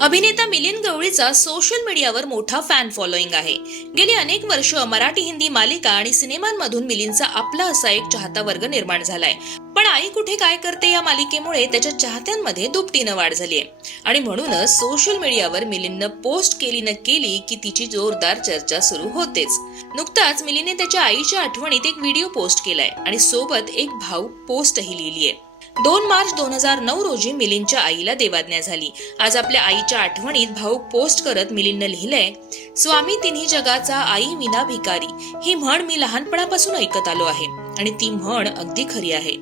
अभिनेता मिलिंद गवळीचा सोशल मीडियावर मोठा फॅन फॉलोईंग आहे. गेली अनेक वर्ष मराठी हिंदी मालिका आणि सिनेमांमधून मिलिंदचा आपला असा एक चाहता वर्ग निर्माण झालाय. पण आई कुठे काय करते या मालिकेमुळे त्याच्या चाहत्यांमध्ये दुपटीनं वाढ झाली आहे. आणि म्हणूनच सोशल मीडियावर मिलिंदनं पोस्ट केली न केली की तिची जोरदार चर्चा सुरू होतेच. नुकताच मिलीने त्याच्या आईच्या आठवणीत एक व्हिडिओ पोस्ट केलाय आणि सोबत एक भाऊ पोस्टही लिहिलीये. दोन मार्च दोन हजार नऊ रोजी मिलिंदच्या आईला देवाज्ञा झाली. आज आपल्या आईच्या आठवणीत भाऊक पोस्ट करत मिलिंदनं लिहिलंय स्वामी तिन्ही जगाचा आई विना भिकारी. ही म्हण मी लहानपणापासून ऐकत आलो आहे आणि ती म्हण अगदी खरी आहे.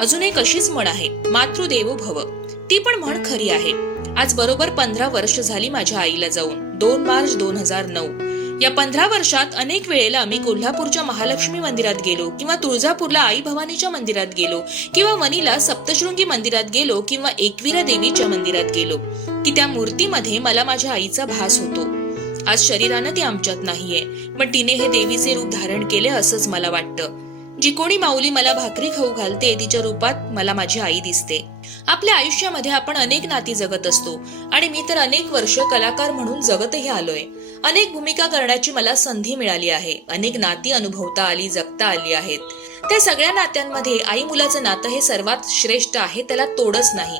अजून एक अशीच म्हण आहे मातृदेवो भव. ती पण म्हण खरी आहे. आज बरोबर पंधरा वर्ष झाली माझ्या आईला जाऊन दोन मार्च दोन हजार नऊ. या पंधरा वर्षात अनेक वेळेला आम्ही कोल्हापूरच्या महालक्ष्मी मंदिरात गेलो किंवा तुळजापूरला आई भवानीच्या मंदिरात गेलो किंवा वनीला सप्तशृंगी मंदिरात गेलो किंवा एकविरा देवीच्या मंदिरात गेलो. की त्या मूर्तीमध्ये मला माझ्या आईचा भास होतो. आज शरीरानं ती आमच्यात नाहीये पण तिने हे देवीचे रूप धारण केले असंच मला वाटतं. जी कोणी माऊली मला भाकरी खाऊ घालते तिच्या रूपात मला माझी आई दिसते. आपल्या आयुष्यामध्ये आपण अनेक नाती जगत असतो. आणि मी तर अनेक वर्ष कलाकार म्हणून जगतही आलोय. अनेक भूमिका करण्याची मला संधी मिळाली आहे. अनेक नाती अनुभवता आली जगता आली आहेत. त्या सगळ्या नात्यांमध्ये आई मुलाचं नातं हे सर्वात श्रेष्ठ आहे त्याला तोडच नाही.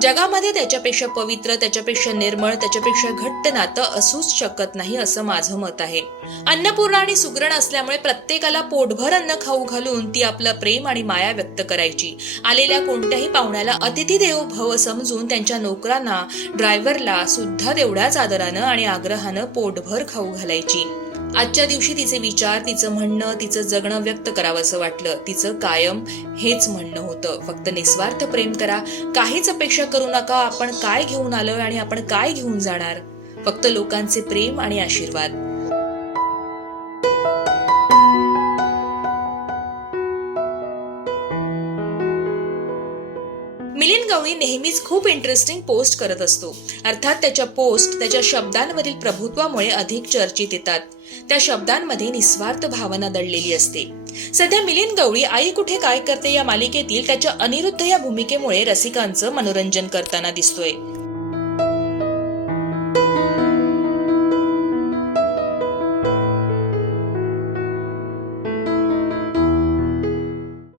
जगामध्ये त्याच्यापेक्षा पवित्र त्याच्यापेक्षा निर्मळ त्याच्यापेक्षा घट्ट नातं असूच शकत नाही असं माझं मत आहे. अन्नपूर्णा आणि सुग्रण असल्यामुळे प्रत्येकाला पोटभर अन्न खाऊ घालून ती आपलं प्रेम आणि माया व्यक्त करायची. आलेल्या कोणत्याही पाहुण्याला अतिथी देव भव समजून त्यांच्या नोकरांना ड्रायव्हरला सुद्धा तेवढ्याच आदरानं आणि आग्रहानं पोटभर खाऊ घालायची. आजच्या दिवशी तिचे विचार तिचं म्हणणं तिचं जगणं व्यक्त करावंसं वाटलं. तिचं कायम हेच म्हणणं होतं. फक्त निस्वार्थ प्रेम करा. काहीच अपेक्षा करू नका. आपण काय घेऊन आलोय आणि आपण काय घेऊन जाणार? फक्त लोकांचे प्रेम आणि आशीर्वाद. मिलिंद गवळी नेहमीच खूप इंटरेस्टिंग पोस्ट करत असतो. अर्थात त्याच्या पोस्ट त्याच्या शब्दांवरील प्रभुत्वामुळे अधिक चर्चित येतात. त्या शब्दांमध्ये निस्वार्थ भावना दडलेली असते. सध्या मिलिंद गवळी आई कुठे काय करते या मालिकेतील त्याच्या अनिरुद्ध या भूमिकेमुळे रसिकांचं मनोरंजन करताना दिसतोय.